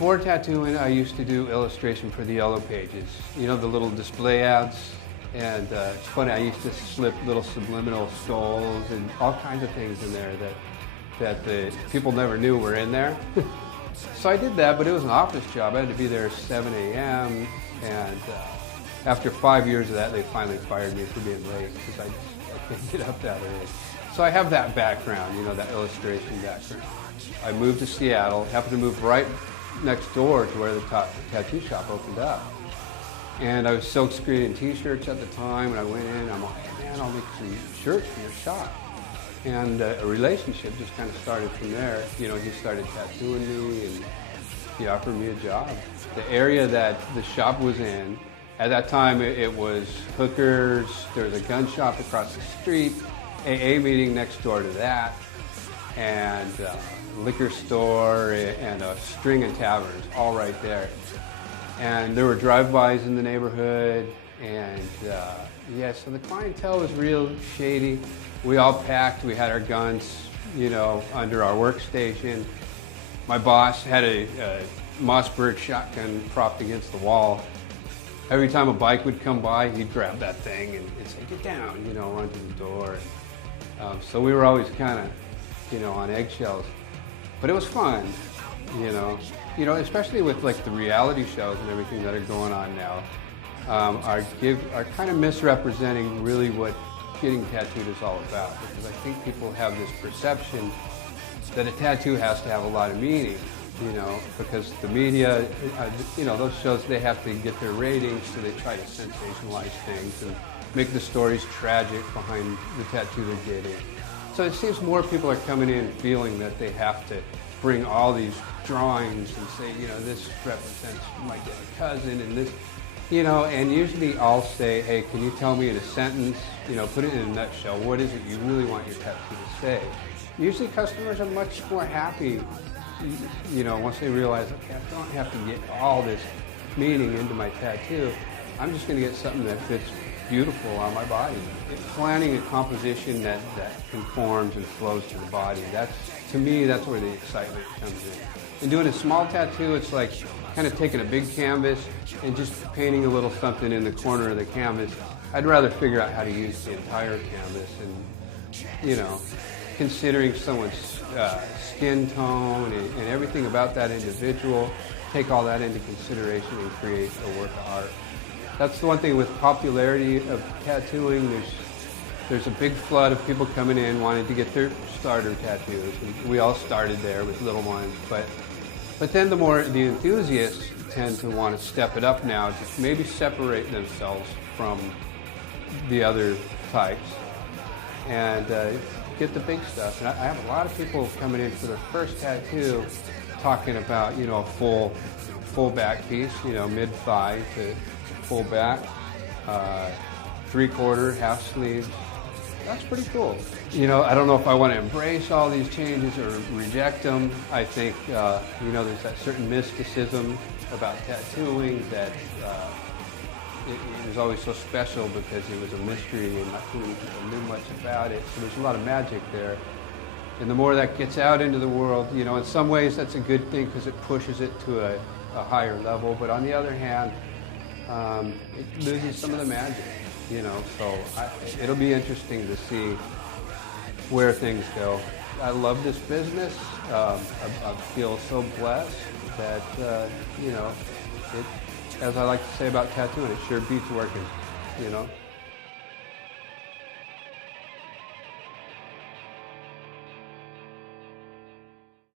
Before tattooing, I used to do illustration for the Yellow Pages. You know, the little display ads? And it's funny, I used to slip little subliminal skulls and all kinds of things in there that the people never knew were in there. So I did that, but it was an office job. I had to be there at 7 a.m. And after 5 years of that, they finally fired me for being late because I couldn't get up that early. So I have that background, you know, that illustration background. I moved to Seattle, happened to move right next door to where the tattoo shop opened up. And I was silk screening t-shirts at the time, and I went in, I'm like, man, I'll make some shirts for your shop. And a relationship just kind of started from there. You know, he started tattooing me, and he offered me a job. The area that the shop was in, at that time it was hookers, there was a gun shop across the street, AA meeting next door to that, and liquor store and a string of taverns, all right there. And there were drive-bys in the neighborhood, and yeah, so the clientele was real shady. We all packed, we had our guns, you know, under our workstation. My boss had a Mossberg shotgun propped against the wall. Every time a bike would come by, he'd grab that thing and say, get down, you know, run to the door. So we were always kind of, you know, on eggshells. But it was fun, you know, especially with like the reality shows and everything that are going on now, are kind of misrepresenting really what getting tattooed is all about. Because I think people have this perception that a tattoo has to have a lot of meaning, you know, because the media, you know, those shows, they have to get their ratings, so they try to sensationalize things and make the stories tragic behind the tattoo they're getting. So it seems more people are coming in feeling that they have to bring all these drawings and say, you know, this represents my dead cousin and this, you know, and usually I'll say, hey, can you tell me in a sentence, you know, put it in a nutshell, what is it you really want your tattoo to say? Usually customers are much more happy, you know, once they realize, okay, I don't have to get all this meaning into my tattoo. I'm just going to get something that fits beautiful on my body. Planning a composition that conforms and flows to the body, to me, that's where the excitement comes in. And doing a small tattoo, it's like kind of taking a big canvas and just painting a little something in the corner of the canvas. I'd rather figure out how to use the entire canvas and, you know, considering someone's skin tone and everything about that individual, take all that into consideration and create a work of art. That's the one thing with popularity of tattooing. There's a big flood of people coming in wanting to get their starter tattoos. We all started there with little ones, but then the enthusiasts tend to want to step it up now to maybe separate themselves from the other types and get the big stuff. And I have a lot of people coming in for their first tattoo talking about, you know, a full back piece, you know, mid-thigh to full back, 3/4, half sleeves. That's pretty cool. You know, I don't know if I want to embrace all these changes or reject them. I think, you know, there's that certain mysticism about tattooing that it was always so special because it was a mystery and not too many people knew much about it. So there's a lot of magic there. And the more that gets out into the world, you know, in some ways that's a good thing because it pushes it to a higher level. But on the other hand, it loses some of the magic, you know. So it'll be interesting to see where things go. I love this business. I feel so blessed that, you know, as I like to say about tattooing, it sure beats working, you know.